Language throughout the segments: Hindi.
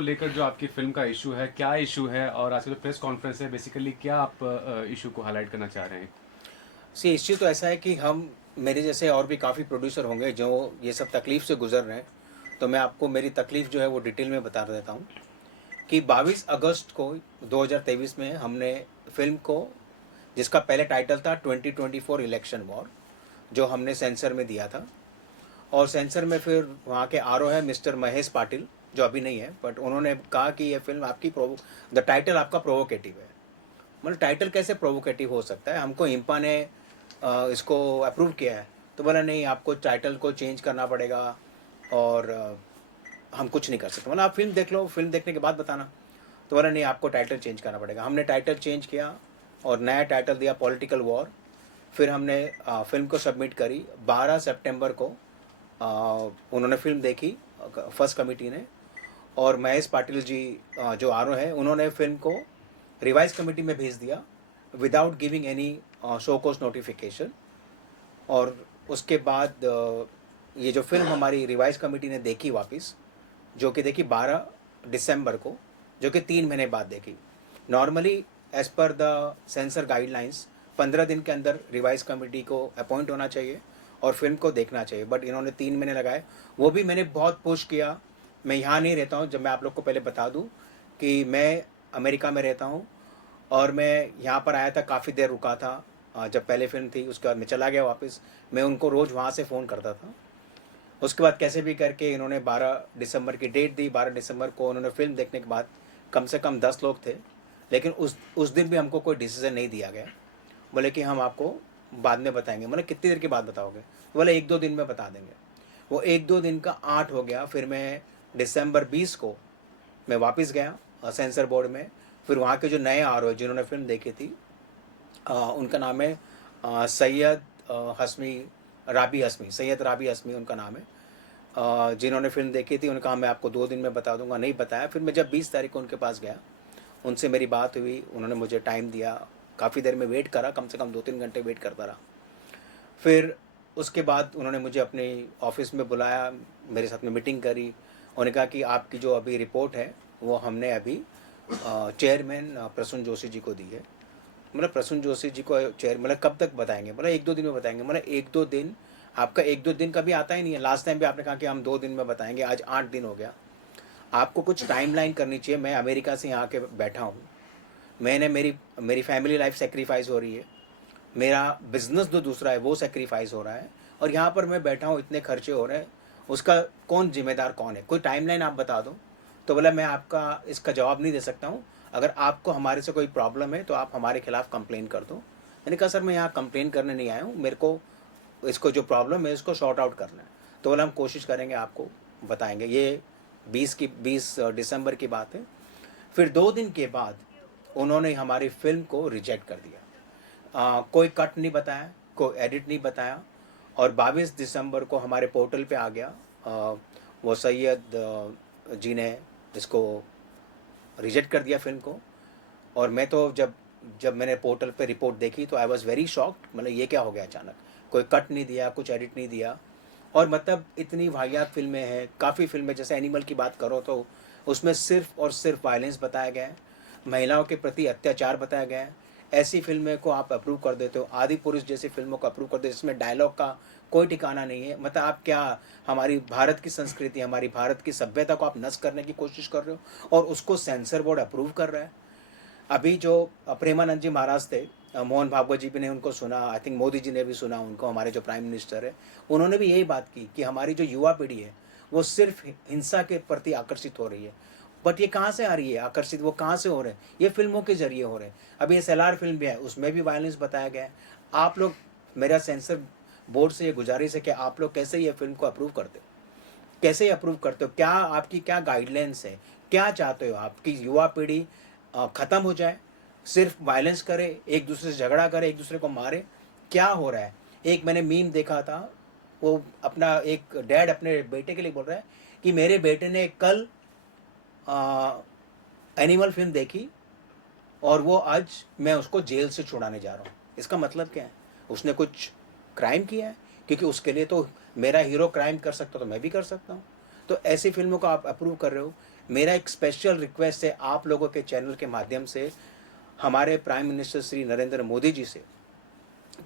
को लेकर जो आपकी फ़िल्म का इश्यू है, क्या इश्यू है? और आज का जो प्रेस कॉन्फ्रेंस है, बेसिकली क्या आप इश्यू को हाइलाइट करना चाह रहे हैं? सी इश्यू तो ऐसा है कि हम मेरे जैसे और भी काफ़ी प्रोड्यूसर होंगे जो ये सब तकलीफ़ से गुजर रहे हैं। तो मैं आपको मेरी तकलीफ़ जो है वो डिटेल में बता देता हूँ कि 22 अगस्त को 2023 में हमने फ़िल्म को, जिसका पहले टाइटल था 2024 इलेक्शन वॉर, जो हमने सेंसर में दिया था। और सेंसर में फिर वहाँ के आरओ है मिस्टर महेश पाटिल, जो अभी नहीं है, बट उन्होंने कहा कि ये फिल्म आपकी द टाइटल आपका प्रोवोकेटिव है। मतलब टाइटल कैसे प्रोवोकेटिव हो सकता है? हमको इम्पा ने इसको अप्रूव किया है। तो बोला नहीं, आपको टाइटल को चेंज करना पड़ेगा और हम कुछ नहीं कर सकते। मतलब आप फिल्म देख लो, फिल्म देखने के बाद बताना। तो बोला नहीं, आपको टाइटल चेंज करना पड़ेगा। हमने टाइटल चेंज किया और नया टाइटल दिया पॉलिटिकल वॉर। फिर हमने फिल्म को सबमिट करी 12 सितंबर को। उन्होंने फिल्म देखी फर्स्ट कमेटी ने, और महेश पाटिल जी जो आर ओ है, उन्होंने फिल्म को रिवाइज कमेटी में भेज दिया without giving any show course notification. और उसके बाद ये जो फिल्म हमारी रिवाइज कमेटी ने देखी वापस, जो कि देखी 12 दिसंबर को, जो कि 3 महीने बाद देखी। Normally as per the censor guidelines 15 दिन के अंदर रिवाइज कमेटी को अपॉइंट होना चाहिए और फिल्म को देखना चाहिए, बट इन्होंने 3 महीने लगाए। वो भी मैंने बहुत पुश किया। मैं यहाँ नहीं रहता हूँ, जब मैं आप लोग को पहले बता दूँ कि मैं अमेरिका में रहता हूँ और मैं यहाँ पर आया था, काफ़ी देर रुका था जब पहले फिल्म थी। उसके बाद मैं चला गया वापस। मैं उनको रोज़ वहाँ से फ़ोन करता था। उसके बाद कैसे भी करके इन्होंने 12 दिसंबर की डेट दी। 12 दिसंबर को उन्होंने फिल्म देखने के बाद, कम से कम 10 लोग थे, लेकिन उस दिन भी हमको कोई डिसीज़न नहीं दिया गया। बोले कि हम आपको बाद में बताएंगे। बोले कितनी देर के बाद बताओगे? बोले 1-2 दिन में बता देंगे। वो 1-2 दिन का 8 हो गया। फिर मैं दिसंबर 20 को मैं वापस गया सेंसर बोर्ड में। फिर वहाँ के जो नए आर ओ जिन्होंने फिल्म देखी थी, उनका नाम है सैयद हसमी, राबी हसमी, सैयद राबी हसमी उनका नाम है। जिन्होंने फ़िल्म देखी थी, उन्होंने कहा मैं आपको 2 दिन में बता दूंगा। नहीं बताया। फिर मैं जब 20 तारीख को उनके पास गया, उनसे मेरी बात हुई, उन्होंने मुझे टाइम दिया। काफ़ी देर में वेट करा, कम से कम 2-3 घंटे वेट करता रहा। फिर उसके बाद उन्होंने मुझे अपने ऑफिस में बुलाया, मेरे साथ में मीटिंग करी। उन्होंने कहा कि आपकी जो अभी रिपोर्ट है वो हमने अभी चेयरमैन प्रसून जोशी जी को दी है। मतलब प्रसून जोशी जी को चेयर, मतलब कब तक बताएंगे? मतलब 1-2 दिन में बताएंगे। मतलब 1-2 दिन? आपका 1-2 दिन कभी आता ही नहीं है। लास्ट टाइम भी आपने कहा कि हम 2 दिन में बताएंगे, आज 8 दिन हो गया। आपको कुछ टाइमलाइन करनी चाहिए। मैं अमेरिका से यहाँ के बैठा हूँ, मैंने मेरी मेरी फैमिली लाइफ सेक्रीफाइस हो रही है, मेरा बिजनेस जो दूसरा है वो सेक्रीफाइस हो रहा है, और यहाँ पर मैं बैठा हूँ, इतने खर्चे हो रहे हैं। उसका कौन जिम्मेदार कौन है? कोई टाइमलाइन आप बता दो। तो बोला मैं आपका इसका जवाब नहीं दे सकता हूँ। अगर आपको हमारे से कोई प्रॉब्लम है तो आप हमारे खिलाफ कंप्लेन कर दो। मैंने कहा सर मैं यहाँ कंप्लेन करने नहीं आया हूँ, मेरे को इसको जो प्रॉब्लम है इसको सॉर्ट आउट करना है। तो बोला हम कोशिश करेंगे, आपको बताएंगे। ये 20 दिसंबर की बात है। फिर 2 दिन के बाद उन्होंने हमारी फिल्म को रिजेक्ट कर दिया। कोई कट नहीं बताया, कोई एडिट नहीं बताया। और 22 दिसंबर को हमारे पोर्टल पे आ गया। वो सैयद जी ने इसको रिजेक्ट कर दिया फिल्म को। और मैं तो जब जब मैंने पोर्टल पे रिपोर्ट देखी तो आई वॉज वेरी शॉक्ड। मतलब ये क्या हो गया अचानक? कोई कट नहीं दिया, कुछ एडिट नहीं दिया। और मतलब इतनी वाहियात फिल्में हैं, काफ़ी फिल्में, जैसे एनिमल की बात करो तो उसमें सिर्फ और सिर्फ वायलेंस बताया गया है, महिलाओं के प्रति अत्याचार बताया गया है। ऐसी फिल्में को आप अप्रूव कर देते हो। आदि पुरुष जैसी फिल्मों को अप्रूव कर देते हो, जिसमें डायलॉग का कोई ठिकाना नहीं है। मतलब आप क्या, हमारी भारत की संस्कृति, हमारी भारत की सभ्यता को आप नष्ट करने की कोशिश कर रहे हो, और उसको सेंसर बोर्ड अप्रूव कर रहा है। अभी जो प्रेमानंद जी महाराज थे, मोहन भागवत जी भी ने उनको सुना, आई थिंक मोदी जी ने भी सुना उनको, हमारे जो प्राइम मिनिस्टर है, उन्होंने भी यही बात की कि हमारी जो युवा पीढ़ी है वो सिर्फ हिंसा के प्रति आकर्षित हो रही है। बट ये कहाँ से आ रही है आकर्षित? वो कहाँ से हो रहे हैं? ये फिल्मों के जरिए हो रहे हैं। अभी ये SLR फिल्म भी है, उसमें भी वायलेंस बताया गया है। आप लोग, मेरा सेंसर बोर्ड से ये गुजारिश है कि आप लोग कैसे ये फिल्म को अप्रूव करते हो? कैसे अप्रूव करते हो? क्या आपकी क्या गाइडलाइंस है? क्या चाहते हो? आपकी युवा पीढ़ी ख़त्म हो जाए, सिर्फ वायलेंस करे, एक दूसरे से झगड़ा करे, एक दूसरे को मारे? क्या हो रहा है? एक मैंने मीम देखा था, वो अपना एक डैड अपने बेटे के लिए बोल रहा है कि मेरे बेटे ने कल एनिमल फिल्म देखी और वो आज मैं उसको जेल से छुड़ाने जा रहा हूँ। इसका मतलब क्या है? उसने कुछ क्राइम किया है? क्योंकि उसके लिए तो मेरा हीरो क्राइम कर सकता तो मैं भी कर सकता हूँ। तो ऐसी फिल्मों को आप अप्रूव कर रहे हो। मेरा एक स्पेशल रिक्वेस्ट है आप लोगों के चैनल के माध्यम से हमारे प्राइम मिनिस्टर श्री नरेंद्र मोदी जी से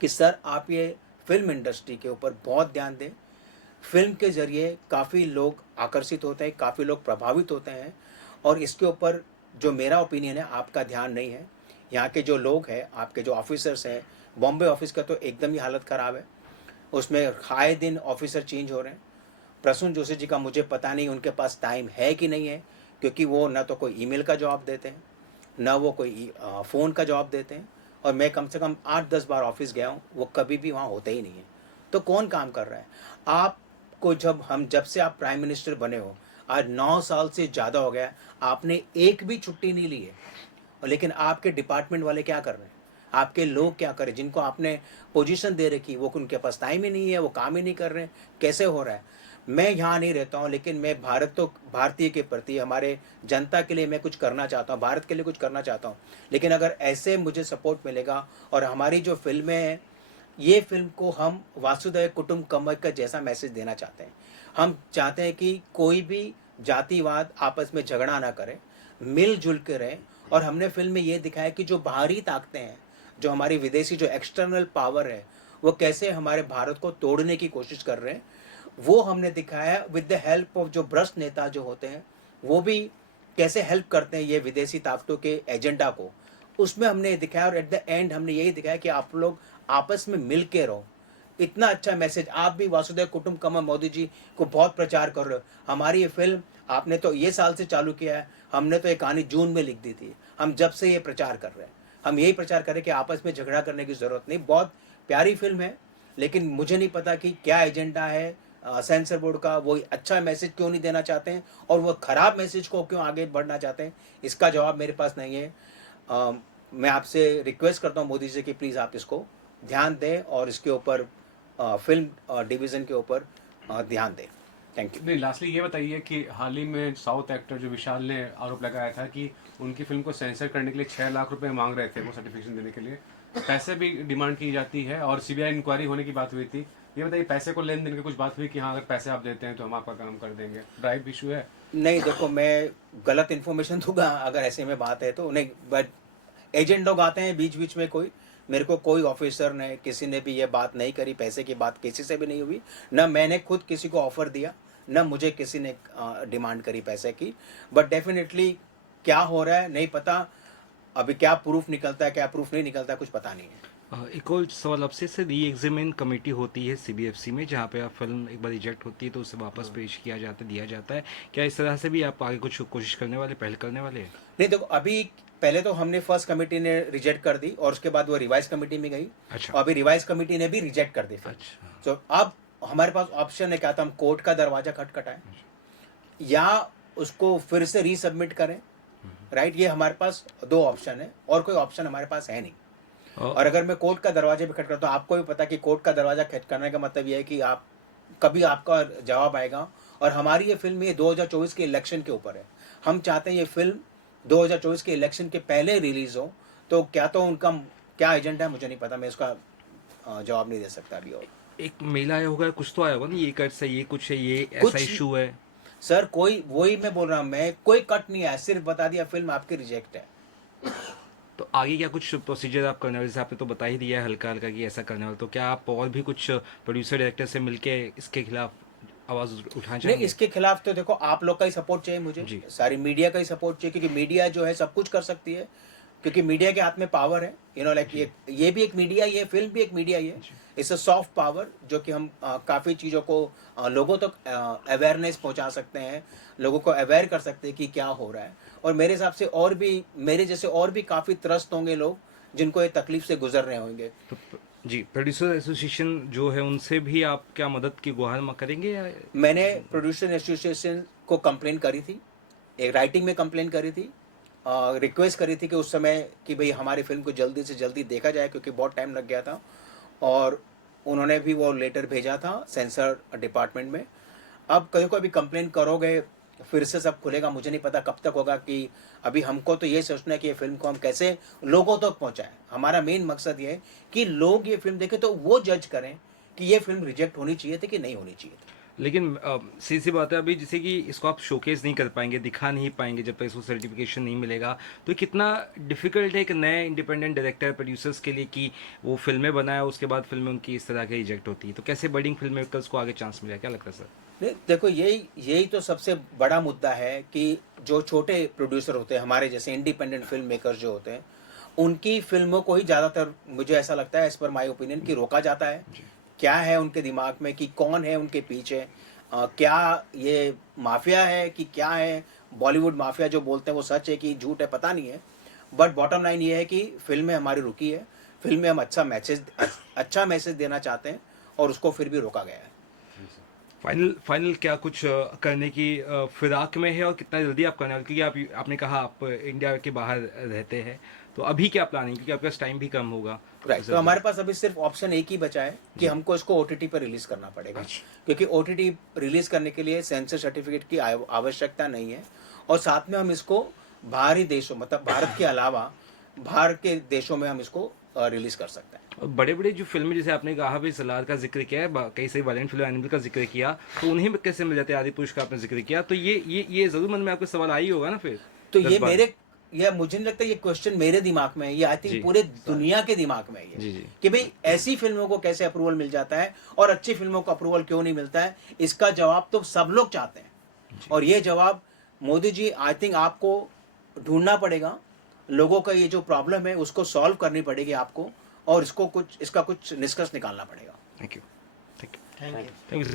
कि सर आप ये फिल्म इंडस्ट्री के ऊपर बहुत ध्यान दें। फिल्म के ज़रिए काफ़ी लोग आकर्षित होते हैं, काफ़ी लोग प्रभावित होते हैं, और इसके ऊपर जो मेरा ओपिनियन है आपका ध्यान नहीं है। यहाँ के जो लोग हैं, आपके जो ऑफिसर्स हैं, बॉम्बे ऑफिस का तो एकदम ही हालत ख़राब है, उसमें आए दिन ऑफिसर चेंज हो रहे हैं। प्रसून जोशी जी का मुझे पता नहीं उनके पास टाइम है कि नहीं है, क्योंकि वो ना तो कोई ईमेल का जवाब देते हैं, ना वो कोई फ़ोन का जवाब देते हैं, और मैं कम से कम 8-10 बार ऑफिस गया हूँ, वो कभी भी वहाँ होते ही नहीं है। तो कौन काम कर रहा है? आपको जब से आप प्राइम मिनिस्टर बने हो, आज 9 साल से ज़्यादा हो गया है, आपने एक भी छुट्टी नहीं ली है। और लेकिन आपके डिपार्टमेंट वाले क्या कर रहे हैं? आपके लोग क्या कर रहे हैं? जिनको आपने पोजीशन दे रखी, वो उनके पास टाइम ही नहीं है, वो काम ही नहीं कर रहे हैं। कैसे हो रहा है? मैं यहाँ नहीं रहता हूँ, लेकिन मैं भारतीय के प्रति, हमारे जनता के लिए मैं कुछ करना चाहता हूँ, भारत के लिए कुछ करना चाहता हूँ। लेकिन अगर ऐसे मुझे सपोर्ट मिलेगा, और हमारी जो फ़िल्में हैं, ये फ़िल्म को हम वासुदेव कुटुंबकम का जैसा मैसेज देना चाहते हैं। हम चाहते हैं कि कोई भी जातिवाद आपस में झगड़ा ना करे, मिल-जुल के रहें। और हमने फ़िल्म में ये दिखाया कि जो बाहरी ताकतें हैं, जो हमारी विदेशी जो एक्सटर्नल पावर है, वो कैसे हमारे भारत को तोड़ने की कोशिश कर रहे हैं, वो हमने दिखाया विद द हेल्प ऑफ जो भ्रष्ट नेता जो होते हैं, वो भी कैसे हेल्प करते हैं ये विदेशी ताकतों के एजेंडा को। उसमें हमने दिखाया, और एट द एंड हमने यही दिखाया कि आप लोग आपस में मिल के रहो। इतना अच्छा मैसेज आप भी वासुदेव कुटुंबकम मोदी जी को बहुत प्रचार कर रहे हो। हमारी ये फिल्म आपने तो ये साल से चालू किया है, हमने तो ये कहानी जून में लिख दी थी। हम जब से ये प्रचार कर रहे हैं, हम यही प्रचार करें कि आपस में झगड़ा करने की ज़रूरत नहीं। बहुत प्यारी फिल्म है, लेकिन मुझे नहीं पता कि क्या एजेंडा है सेंसर बोर्ड का, वो अच्छा मैसेज क्यों नहीं देना चाहते हैं, और वो ख़राब मैसेज को क्यों आगे बढ़ना चाहते हैं, इसका जवाब मेरे पास नहीं है। मैं आपसे रिक्वेस्ट करता हूँ मोदी जी कि प्लीज़ आप इसको ध्यान दें, और इसके ऊपर फिल्म डिवीज़न के ऊपर ध्यान दें। Thank you. नहीं, लास्टली ये बताइए कि हाल ही में साउथ एक्टर जो विशाल ने आरोप लगाया था कि उनकी फिल्म को सेंसर करने के लिए 6 लाख रुपए मांग रहे थे वो सर्टिफिकेशन देने के लिए, पैसे भी डिमांड की जाती है, और सीबीआई इंक्वायरी होने की बात हुई थी। ये बताइए, पैसे को लेन देन की कुछ बात हुई कि हाँ अगर पैसे आप देते हैं तो हम आपका काम कर देंगे, ड्राइव इशू है? नहीं, देखो मैं गलत इन्फॉर्मेशन दूंगा अगर ऐसे में बात है तो नहीं, बट एजेंट लोग आते हैं बीच बीच में। कोई मेरे को कोई ऑफिसर ने किसी ने भी ये बात नहीं करी, पैसे की बात किसी से भी नहीं हुई, ना मैंने खुद किसी को ऑफर दिया, ना मुझे किसी ने डिमांड करी पैसे की। बट डेफिनेटली क्या हो रहा है नहीं पता, अभी क्या प्रूफ निकलता है क्या प्रूफ नहीं निकलता कुछ पता नहीं है। एक और सवाल आपसे, से री एग्जामिन कमेटी होती है सीबीएफसी में, जहाँ पे आप फिल्म एक बार रिजेक्ट होती है तो उसे वापस पेश किया जाता है, दिया जाता है। क्या इस तरह से भी आप आगे कुछ कोशिश करने वाले, पहल करने वाले हैं? नहीं देखो, अभी पहले तो हमने फर्स्ट कमेटी ने रिजेक्ट कर दी, और उसके बाद वो रिवाइज कमेटी में गई, अच्छा। और अभी रिवाइज कमेटी ने भी रिजेक्ट कर दी फिर। अच्छा। तो अब हमारे पास ऑप्शन है, क्या था, हम कोर्ट का दरवाजा खटखटाएं या उसको फिर से रीसबमिट करें, राइट। ये हमारे पास दो ऑप्शन है, और कोई ऑप्शन हमारे पास है नहीं। और अगर मैं कोर्ट का दरवाजे पे खटखटाता हूँ, आपको भी पता कि कोर्ट का दरवाजा खटखटाने का मतलब ये है कि आप कभी आपका जवाब आएगा। और हमारी ये फिल्म ये 2024 के इलेक्शन के ऊपर है। हम चाहते हैं ये फिल्म 2024 के इलेक्शन के पहले रिलीज हो। तो क्या तो उनका क्या एजेंडा है मुझे नहीं पता, मैं इसका जवाब नहीं दे सकता अभी। और एक मेल आया होगा, कुछ तो आया होगा ना, ये कट से ये कुछ है, ये कुछ ऐसा इशू है? सर कोई, वही मैं बोल रहा हूँ, मैं कोई कट नहीं आया, सिर्फ बता दिया फिल्म आपकी रिजेक्ट है। तो आगे क्या कुछ प्रोसीजर आप करने वाले? जैसे आपने तो बता ही दिया है हल्का हल्का कि ऐसा करने वाले, तो क्या आप और भी कुछ प्रोड्यूसर डायरेक्टर से मिलके इसके खिलाफ आवाज उठाना नहीं, चाहेंगे? इसके खिलाफ तो देखो आप लोग का ही सपोर्ट चाहिए मुझे, जी। सारी मीडिया का ही सपोर्ट चाहिए, क्योंकि मीडिया जो है सब कुछ कर सकती है, क्योंकि मीडिया के हाथ में पावर है। लाइक ये भी एक मीडिया ही है, फिल्म भी एक मीडिया ही है। इट्स अ सॉफ्ट पावर, जो कि हम काफ़ी चीज़ों को लोगों तक अवेयरनेस पहुंचा सकते हैं, लोगों को अवेयर कर सकते हैं कि क्या हो रहा है। और मेरे हिसाब से और भी मेरे जैसे और भी काफ़ी त्रस्त होंगे लोग जिनको ये तकलीफ से गुजर रहे होंगे। तो जी, प्रोड्यूसर एसोसिएशन जो है उनसे भी आप क्या मदद की गुहार करेंगे या? मैंने प्रोड्यूसर एसोसिएशन को कंप्लेन करी थी, एक राइटिंग में कंप्लेन करी थी, रिक्वेस्ट करी थी कि उस समय कि भाई हमारी फिल्म को जल्दी से जल्दी देखा जाए, क्योंकि बहुत टाइम लग गया था। और उन्होंने भी वो लेटर भेजा था सेंसर डिपार्टमेंट में। अब कहीं को अभी कंप्लेन करोगे फिर से सब खुलेगा, मुझे नहीं पता कब तक होगा। कि अभी हमको तो ये सोचना है कि ये फिल्म को हम कैसे लोगों तक पहुंचाएं। हमारा मेन मकसद ये है कि लोग ये फिल्म देखें तो वो जज करें कि ये फिल्म रिजेक्ट होनी चाहिए थी कि नहीं होनी चाहिए थी। लेकिन सीधी सी बात है, अभी जैसे कि इसको आप शोकेस नहीं कर पाएंगे, दिखा नहीं पाएंगे जब तक इसको सर्टिफिकेशन नहीं मिलेगा, तो ये कितना डिफिकल्ट है एक नए इंडिपेंडेंट डायरेक्टर प्रोड्यूसर्स के लिए कि वो फिल्में बनाए उसके बाद फिल्में उनकी इस तरह के रिजेक्ट होती है, तो कैसे बडिंग फिल्म मेकर्स को आगे चांस मिलेगा, क्या लगता है सर? नहीं, देखो यही तो सबसे बड़ा मुद्दा है कि जो छोटे प्रोड्यूसर होते हैं हमारे जैसे इंडिपेंडेंट फिल्म मेकर जो होते हैं, उनकी फिल्मों को ही ज़्यादातर मुझे ऐसा लगता है, एज पर माई ओपिनियन, कि रोका जाता है। क्या है उनके दिमाग में, कि कौन है उनके पीछे, क्या ये माफिया है कि क्या है, बॉलीवुड माफिया जो बोलते हैं वो सच है कि झूठ है, पता नहीं है। बट बॉटम लाइन ये है कि फिल्में हमारी रुकी है, फिल्म में हम अच्छा मैसेज देना चाहते हैं और उसको फिर भी रोका गया है। फाइनल क्या कुछ करने की फिराक में है और कितना जल्दी आप करने वाले, क्योंकि आपने कहा आप इंडिया के बाहर रहते हैं, तो अभी क्या प्लानिंग, क्योंकि आपके पास टाइम भी कम होगा? राइट, तो हमारे पास अभी सिर्फ ऑप्शन एक ही बचा है कि हमको इसको OTT पर रिलीज करना पड़ेगा, क्योंकि OTT रिलीज करने के लिए सेंसर सर्टिफिकेट की आवश्यकता नहीं है, और साथ में हम इसको बाहरी देशों, मतलब भारत के अलावा बाहर के देशों में हम इसको रिलीज कर सकते हैं। और बड़े बड़े जो फिल्में, जैसे आपने कहा भी सलार का जिक्र किया है, कई सारी वायलेंट फिल्म एनिमल का जिक्र किया, तो उन्हें भी कैसे मिल जाते हैं? आदिपुरुष का आपने जिक्र किया, तो ये जरूर मन में आपके सवाल आई होगा ना फिर? तो 10 बार। मुझे नहीं लगता ये क्वेश्चन मेरे दिमाग में है, ये आई जी। थिंक पूरे दुनिया के दिमाग में है ये, जी। कि भाई ऐसी फिल्मों को कैसे अप्रूवल मिल जाता है और अच्छी फिल्मों को अप्रूवल क्यों नहीं मिलता है। इसका जवाब तो सब लोग चाहते हैं, और ये जवाब मोदी जी आई थिंक आपको ढूंढना पड़ेगा। लोगों का ये जो प्रॉब्लम है उसको सॉल्व करनी पड़ेगी आपको, और इसका कुछ निष्कर्ष निकालना पड़ेगा। Thank you. Thank you. Thank you.